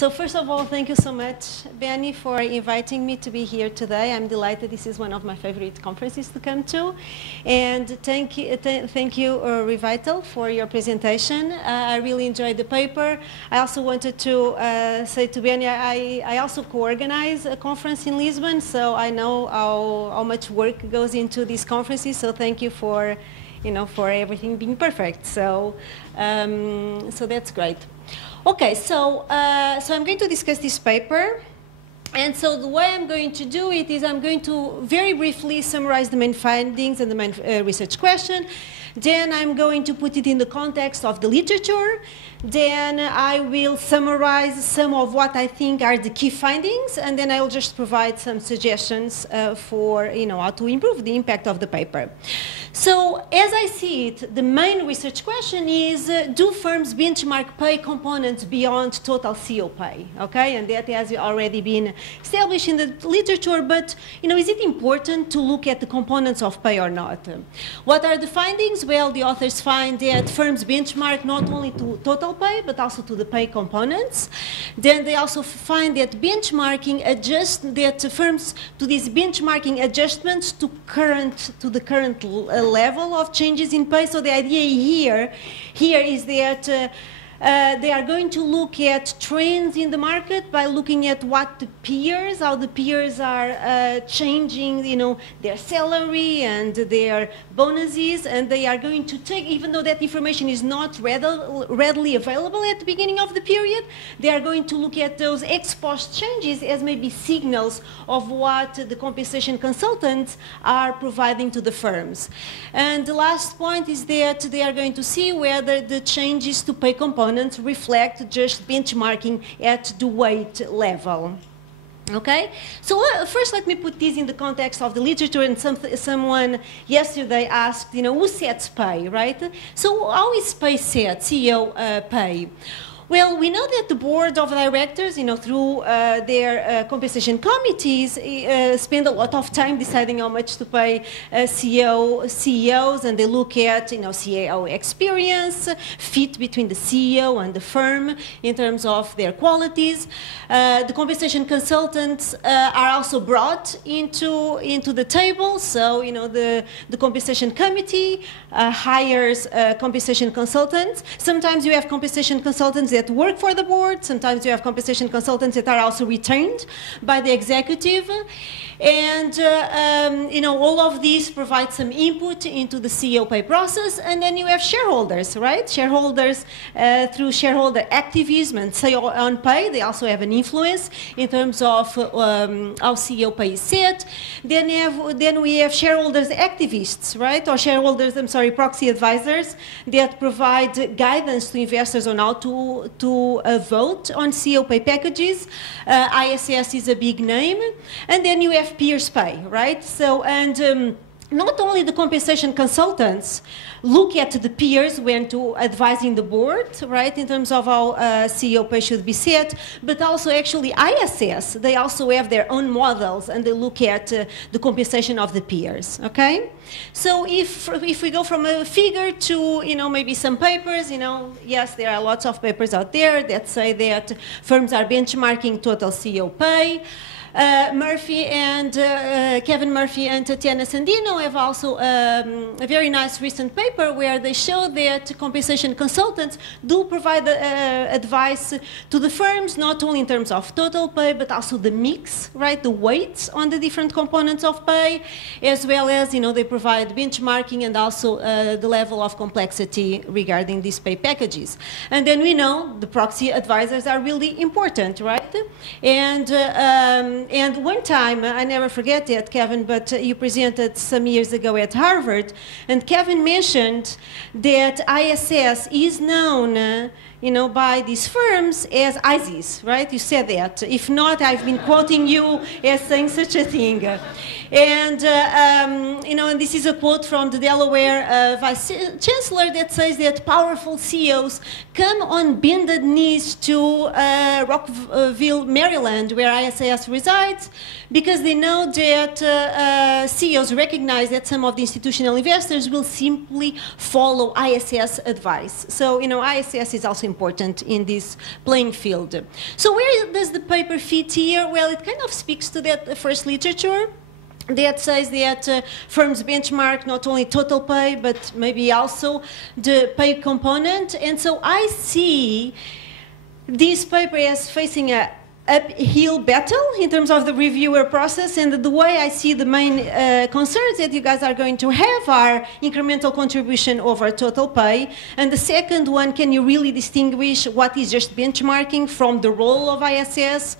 So first of all, thank you so much, Benny, for inviting me to be here today. I'm delighted. This is one of my favorite conferences to come to. And thank you, Revital, for your presentation. I really enjoyed the paper. I also wanted to say to Benny, I also co-organize a conference in Lisbon, so I know how much work goes into these conferences. So thank you for, for everything being perfect. So, so that's great. Okay, so I'm going to discuss this paper. And so the way I'm going to do it is I'm going to very briefly summarize the main findings and the main research question. Then I'm going to put it in the context of the literature. Then I will summarize some of what I think are the key findings, and then I will just provide some suggestions for how to improve the impact of the paper. So as I see it, the main research question is, do firms benchmark pay components beyond total CO pay? Okay, and that has already been established in the literature, but is it important to look at the components of pay or not? What are the findings? Well, the authors find that firms benchmark not only to total pay, but also to the pay components. Then they also find that benchmarking adjusts, that firms do these benchmarking adjustments to the current level of changes in pay. So the idea here is that they are going to look at trends in the market by looking at how the peers are changing, their salary and their bonuses, and they are going to take, even though that information is not readily available at the beginning of the period, they are going to look at those ex post changes as maybe signals of what the compensation consultants are providing to the firms. And the last point is that they are going to see whether the changes to pay components reflect just benchmarking at the weight level. Okay, so first let me put this in the context of the literature. And someone yesterday asked, who sets pay, right? So how is pay set, CEO pay? Well, we know that the board of directors, through their compensation committees, spend a lot of time deciding how much to pay CEOs, and they look at, CEO experience, fit between the CEO and the firm in terms of their qualities. The compensation consultants are also brought into the table. So, the compensation committee hires compensation consultants. Sometimes you have compensation consultants that work for the board. Sometimes you have compensation consultants that are also retained by the executive. And, all of these provide some input into the CEO pay process. And then you have shareholders, right? Shareholders, through shareholder activism and say on pay, they also have an influence in terms of how CEO pay is set. Then we have shareholders activists, right? Or proxy advisors that provide guidance to investors on how to vote on CEO pay packages. ISS is a big name. And then you have peers pay, right? So, and not only the compensation consultants look at the peers when advising the board, right, in terms of how CEO pay should be set, but also actually ISS, they also have their own models and they look at the compensation of the peers, okay? So if we go from a figure to, maybe some papers, yes, there are lots of papers out there that say that firms are benchmarking total CEO pay. Kevin Murphy and Tatiana Sandino have also a very nice recent paper where they show that compensation consultants do provide advice to the firms, not only in terms of total pay, but also the mix, right, the weights on the different components of pay, as well as, they provide benchmarking and also the level of complexity regarding these pay packages. And then we know the proxy advisors are really important, right? And one time, I never forget that, Kevin, but you presented some years ago at Harvard, and Kevin mentioned that ISS is known by these firms as ISIS, right? You said that. If not, I've been quoting you as saying such a thing. And, and this is a quote from the Delaware Vice Chancellor that says that powerful CEOs come on bended knees to rock Naperville, Maryland, where ISS resides, because they know that CEOs recognize that some of the institutional investors will simply follow ISS advice. So, you know, ISS is also important in this playing field. So where does the paper fit here? Well, it kind of speaks to that first literature that says that firms benchmark not only total pay, but maybe also the pay component. And so I see this paper as facing a uphill battle in terms of the reviewer process, and the way I see the main concerns that you guys are going to have are incremental contribution over total pay, and the second one, can you really distinguish what is just benchmarking from the role of ISS,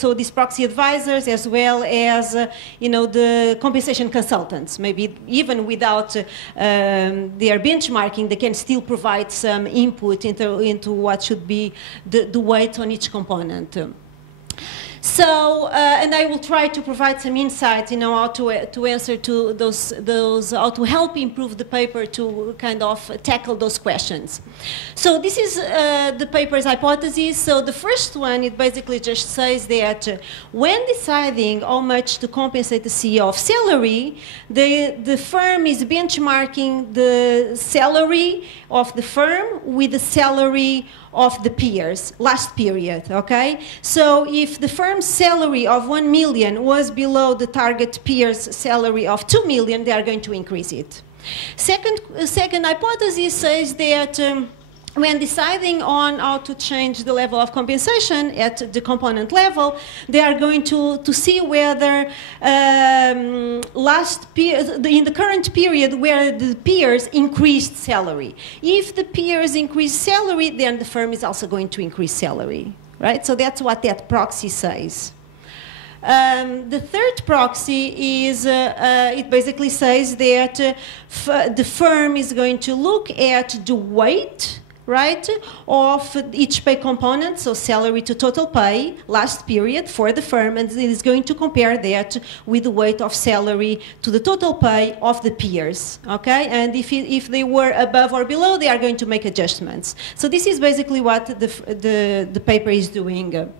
so these proxy advisors, as well as you know, the compensation consultants, maybe even without their benchmarking, they can still provide some input into what should be the weight on each component. So, and I will try to provide some insight, you know, how to answer to those, how to help improve the paper to kind of tackle those questions. So this is the paper's hypothesis. So the first one, it basically just says that when deciding how much to compensate the CEO of salary, the firm is benchmarking the salary of the firm with the salary of the peers last period, okay? So if the firm's salary of 1 million was below the target peer's salary of 2 million, they are going to increase it. Second hypothesis says that when deciding on how to change the level of compensation at the component level, they are going to see whether in the current period where the peers increased salary. If the peers increase salary, then the firm is also going to increase salary, right? So that's what that proxy says. The third proxy is, it basically says that the firm is going to look at the weight, right, of each pay component, so salary to total pay, last period for the firm, and it is going to compare that with the weight of salary to the total pay of the peers, okay? And if they were above or below, they are going to make adjustments. So this is basically what the paper is doing.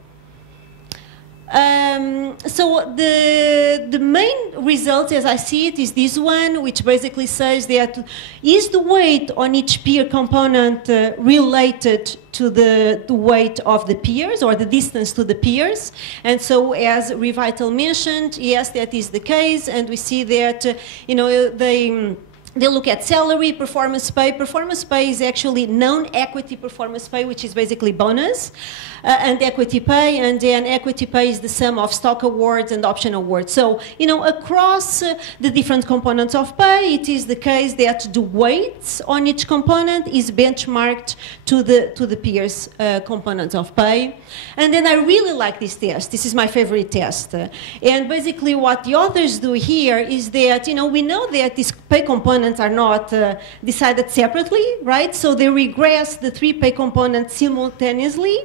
So the main result, as I see it, is this one, which basically says that is the weight on each peer component related to the weight of the peers, or the distance to the peers. And so, as Revital mentioned, yes, that is the case, and we see that you know, they look at salary, performance pay. Performance pay is actually non-equity performance pay, which is basically bonus, and equity pay. And then equity pay is the sum of stock awards and option awards. So, you know, across the different components of pay, it is the case that the weights on each component is benchmarked to the peers' components of pay. And then I really like this test. This is my favorite test. And basically, what the authors do here is that, you know, we know that these pay components are not decided separately, right? So they regress the three pay components simultaneously,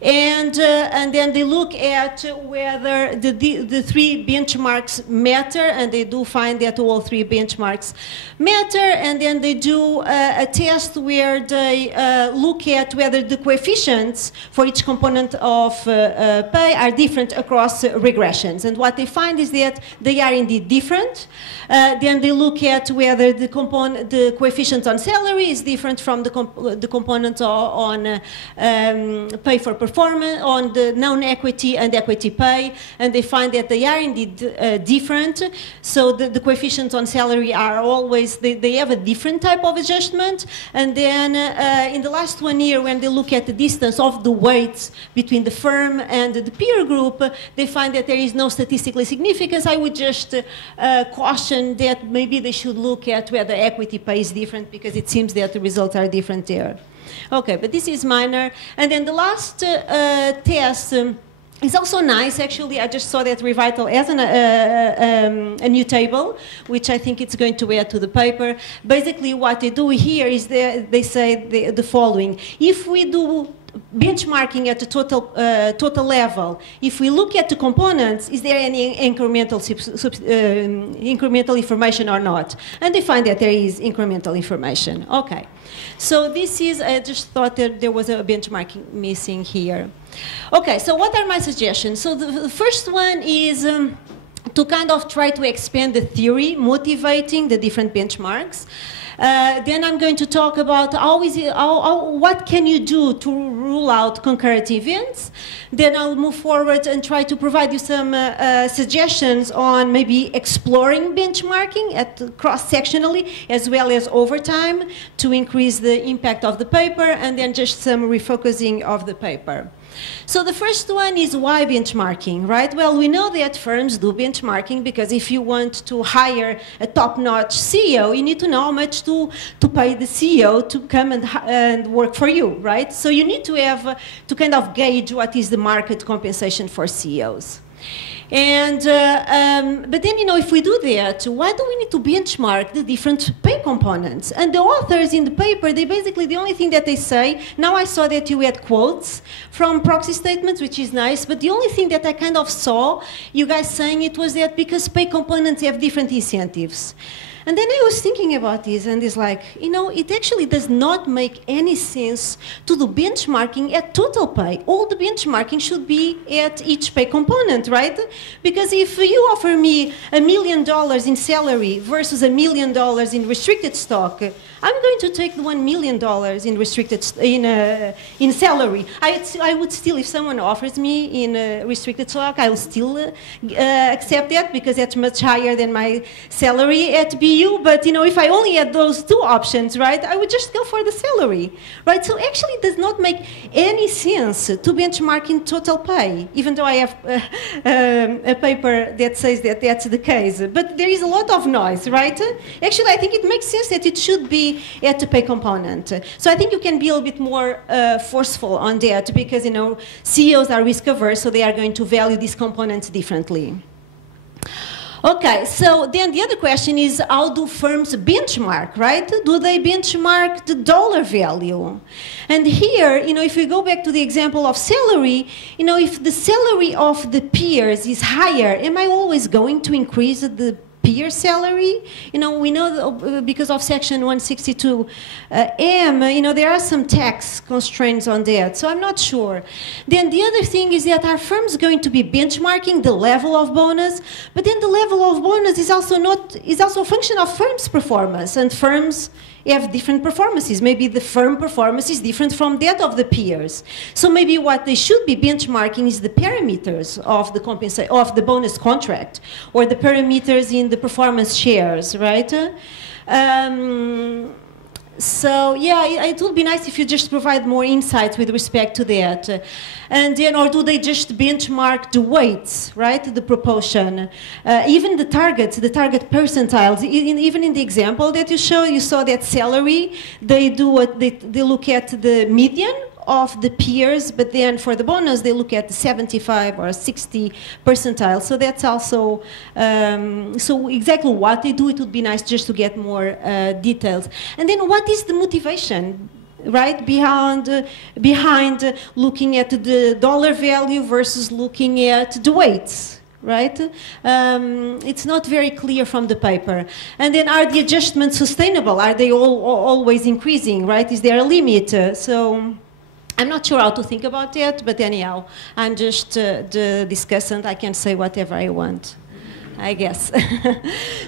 and then they look at whether the three benchmarks matter, and they do find that all three benchmarks matter, and then they do a test where they look at whether the coefficients for each component of pay are different across regressions, and what they find is that they are indeed different. Then they look at whether the coefficient on salary is different from the component on pay for performance, on the non-equity and equity pay, and they find that they are indeed different. So the coefficients on salary are always, they have a different type of adjustment. And then in the last 1 year, when they look at the distance of the weights between the firm and the peer group, they find that there is no statistical significance. I would just caution that maybe they should look at whether equity pay is different, because it seems that the results are different there. Okay, but this is minor. And then the last test is also nice, actually. I just saw that Revital has a new table, which I think it's going to add to the paper. Basically, what they do here is they say the following. If we do benchmarking at the total level, if we look at the components, is there any incremental information or not? And they find that there is incremental information. Okay. So this is, I just thought that there was a benchmarking missing here. Okay, so what are my suggestions? So the first one is to kind of try to expand the theory, motivating the different benchmarks. Then I'm going to talk about what can you do to rule out concurrent events. Then I'll move forward and try to provide you some suggestions on maybe exploring benchmarking at cross-sectionally as well as over time to increase the impact of the paper, and then just some refocusing of the paper. So the first one is why benchmarking, right? Well, we know that firms do benchmarking because if you want to hire a top-notch CEO, you need to know how much to pay the CEO to come and work for you, right? So you need to have to kind of gauge what is the market compensation for CEOs. And, but then, you know, if we do that, why do we need to benchmark the different pay components? And the authors in the paper, they basically, the only thing that they say, now I saw that you had quotes from proxy statements, which is nice, but the only thing that I kind of saw you guys saying it was that because pay components have different incentives. And then I was thinking about this, and it's like, you know, it actually does not make any sense to do benchmarking at total pay. All the benchmarking should be at each pay component, right? Because if you offer me $1 million in salary versus $1 million in restricted stock, I'm going to take the $1 million in restricted in salary. I would still, if someone offers me in restricted stock, I will still accept that because that's much higher than my salary at BU. But you know, if I only had those two options, right, I would just go for the salary, right? So actually, it does not make any sense to benchmark in total pay, even though I have a paper that says that that's the case. But there is a lot of noise, right? Actually, I think it makes sense that it should be at the pay component. So I think you can be a little bit more forceful on that because, you know, CEOs are risk averse, so they are going to value these components differently. Okay, so then the other question is, how do firms benchmark, right? Do they benchmark the dollar value? And here, you know, if we go back to the example of salary, you know, if the salary of the peers is higher, am I always going to increase the peer salary? You know, we know that because of Section 162 M, you know, there are some tax constraints on that, so I'm not sure. Then the other thing is that are firms going to be benchmarking the level of bonus? But then the level of bonus is also a function of firms' performance, and firms have different performances. Maybe the firm performance is different from that of the peers. So maybe what they should be benchmarking is the parameters of the bonus contract, or the parameters in the performance shares, right? So yeah, it would be nice if you just provide more insights with respect to that. And then, or do they just benchmark the weights, right? The proportion, even the target percentiles. Even in the example that you saw that salary, they look at the median of the peers, but then for the bonus they look at the 75 or 60 percentile. So that's also, so exactly what they do, it would be nice just to get more details. And then what is the motivation, right, behind looking at the dollar value versus looking at the weights? Right? It's not very clear from the paper. And then are the adjustments sustainable? Are they always increasing, right? Is there a limit? So I'm not sure how to think about that, but anyhow, I'm just the discussant. I can say whatever I want, I guess.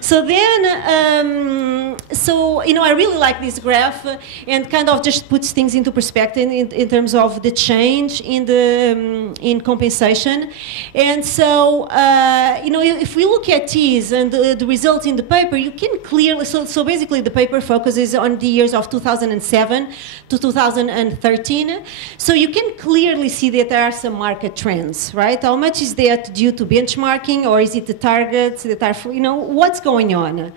So then, so, you know, I really like this graph and kind of just puts things into perspective in terms of the change in compensation. And so, you know, if we look at these and the results in the paper, you can clearly, so basically the paper focuses on the years of 2007 to 2013. So you can clearly see that there are some market trends, right? How much is that due to benchmarking, or is it the target? That are, you know, what's going on?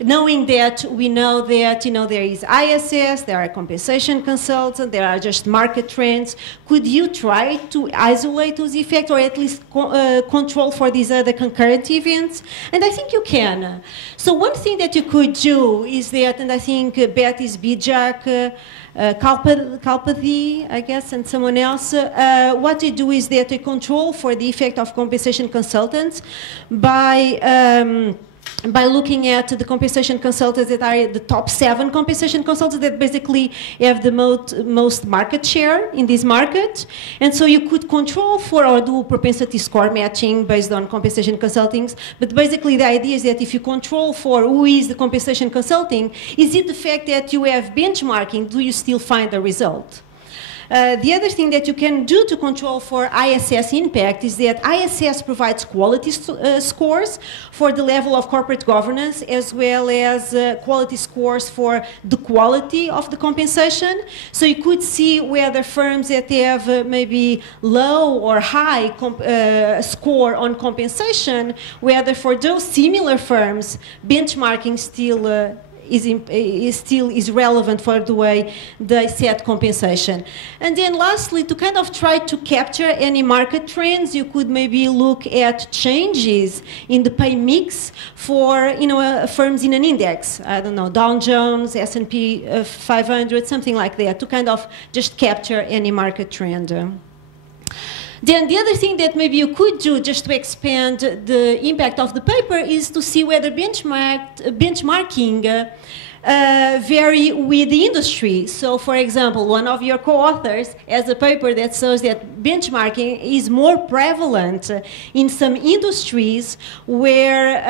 knowing that we know that, there is ISS, there are compensation consultants, there are just market trends, could you try to isolate those effects or at least control for these other concurrent events? And I think you can. So one thing that you could do is that, and I think Betis Bijak, Kalpathy, I guess, and someone else, what they do is that they control for the effect of compensation consultants by looking at the compensation consultants that are the top 7 compensation consultants that basically have the most market share in this market. And so you could control for or do propensity score matching based on compensation consultings. But basically the idea is that if you control for who is the compensation consulting, is it the fact that you have benchmarking, do you still find the result? The other thing that you can do to control for ISS impact is that ISS provides quality scores for the level of corporate governance as well as quality scores for the quality of the compensation. So you could see whether firms that have maybe low or high score on compensation, whether for those similar firms, benchmarking still is relevant for the way they set compensation. And then lastly, to kind of try to capture any market trends, you could maybe look at changes in the pay mix for firms in an index. I don't know, Dow Jones, S&P 500, something like that, to kind of just capture any market trend. Then the other thing that maybe you could do just to expand the impact of the paper is to see whether benchmarking vary with the industry. So, for example, one of your co-authors has a paper that shows that benchmarking is more prevalent in some industries where,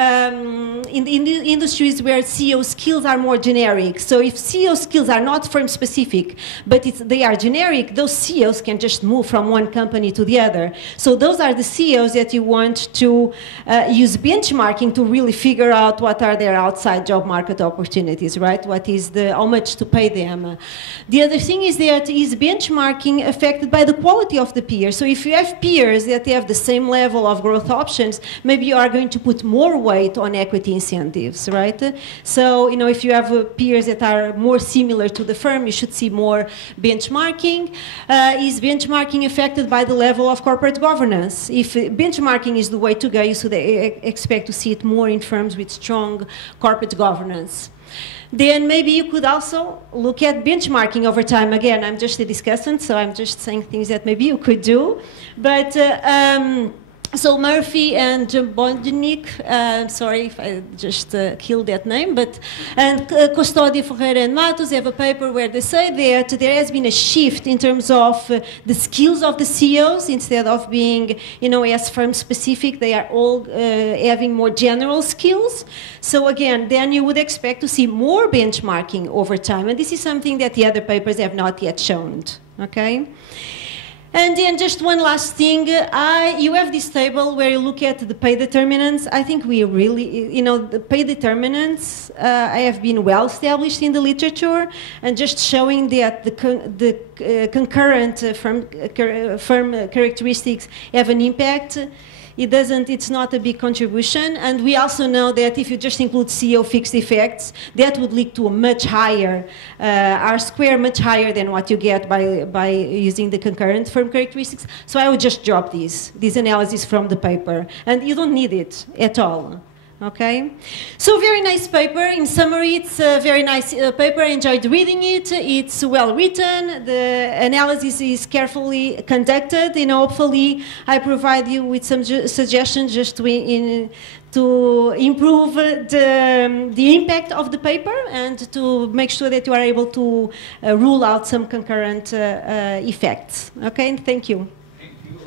in the industries where CEO skills are more generic. So if CEO skills are not firm-specific, but they are generic, those CEOs can just move from one company to the other. So those are the CEOs that you want to use benchmarking to really figure out what are their outside job market opportunities, right? What is how much to pay them. The other thing is that is benchmarking affected by the quality of the peers. So if you have peers that have the same level of growth options, maybe you are going to put more weight on equity incentives, right? So, if you have peers that are more similar to the firm, you should see more benchmarking. Is benchmarking affected by the level of corporate governance? If benchmarking is the way to go, you should expect to see it more in firms with strong corporate governance. Then maybe you could also look at benchmarking over time. Again, I'm just a discussant, so I'm just saying things that maybe you could do. But so Murphy and Bondnik, sorry if I just killed that name, but and Custódio Ferreira and Matos have a paper where they say that there has been a shift in terms of the skills of the CEOs. Instead of being, as firm specific, they are all having more general skills. So again, then you would expect to see more benchmarking over time, and this is something that the other papers have not yet shown. Okay. And then just one last thing, you have this table where you look at the pay determinants. I think we really, the pay determinants have been well established in the literature, and just showing that the concurrent firm characteristics have an impact. It's not a big contribution, and we also know that if you just include CEO fixed effects, that would lead to a much higher R-square, much higher than what you get by using the concurrent firm characteristics. So I would just drop this analysis from the paper, and you don't need it at all. Okay, so very nice paper. In summary, it's a very nice paper. I enjoyed reading it. It's well written. The analysis is carefully conducted. Hopefully, I provide you with some suggestions just to improve the impact of the paper and to make sure that you are able to rule out some concurrent effects. Okay, thank you. Thank you.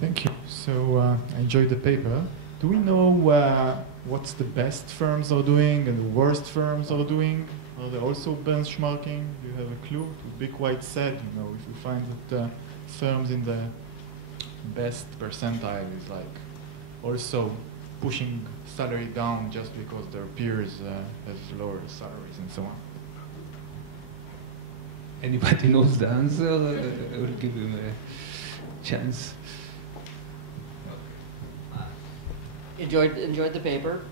Thank you. So I enjoyed the paper. Do we know what's the best firms are doing and the worst firms are doing? Are they also benchmarking? Do you have a clue? It would be quite sad, if you find that firms in the best percentile is also pushing salary down just because their peers have lower salaries and so on. anybody knows the answer, I will give him a chance. Enjoyed the paper.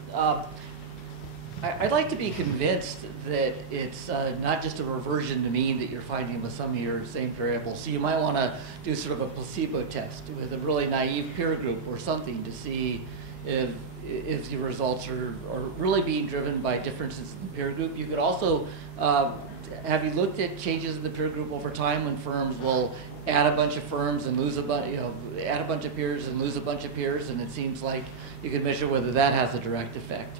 I'd like to be convinced that it's not just a reversion to mean that you're finding with some of your same variables. So you might want to do sort of a placebo test with a really naive peer group or something to see if your results are really being driven by differences in the peer group. You could also, have you looked at changes in the peer group over time when firms will add a bunch of firms and lose a bunch, add a bunch of peers and lose a bunch of peers, and it seems like you can measure whether that has a direct effect.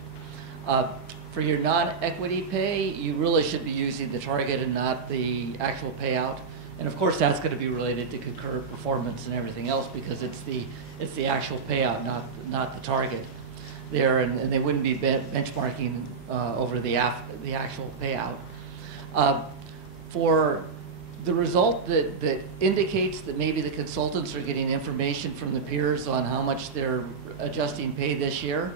For your non-equity pay, you really should be using the target and not the actual payout. And of course, that's going to be related to concurrent performance and everything else because it's the actual payout, not the target there, and they wouldn't be benchmarking over the actual payout. For the result that indicates that maybe the consultants are getting information from the peers on how much they're adjusting pay this year.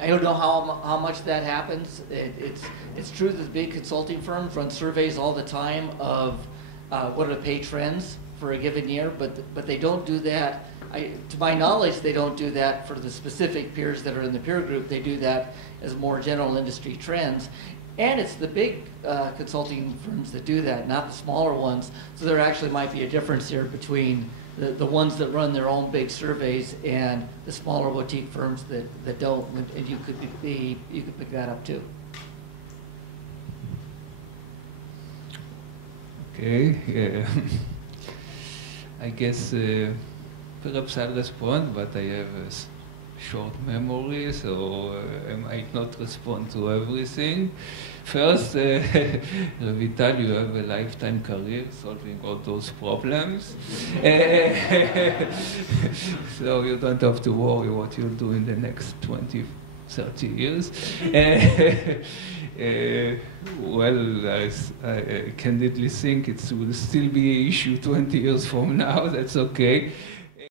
I don't know how much that happens. It's true that the big consulting firms run surveys all the time of what are the pay trends for a given year, but they don't do that. To my knowledge, they don't do that for the specific peers that are in the peer group. They do that as more general industry trends. And it's the big consulting firms that do that, not the smaller ones. So there actually might be a difference here between the ones that run their own big surveys and the smaller boutique firms that don't. And you could pick that up too. Okay. I guess perhaps I'll respond, but I have a short memory, so I might not respond to everything. First, Revital, you have a lifetime career solving all those problems. So you don't have to worry what you'll do in the next 20, 30 years. Well, I candidly think it will still be an issue 20 years from now. That's okay.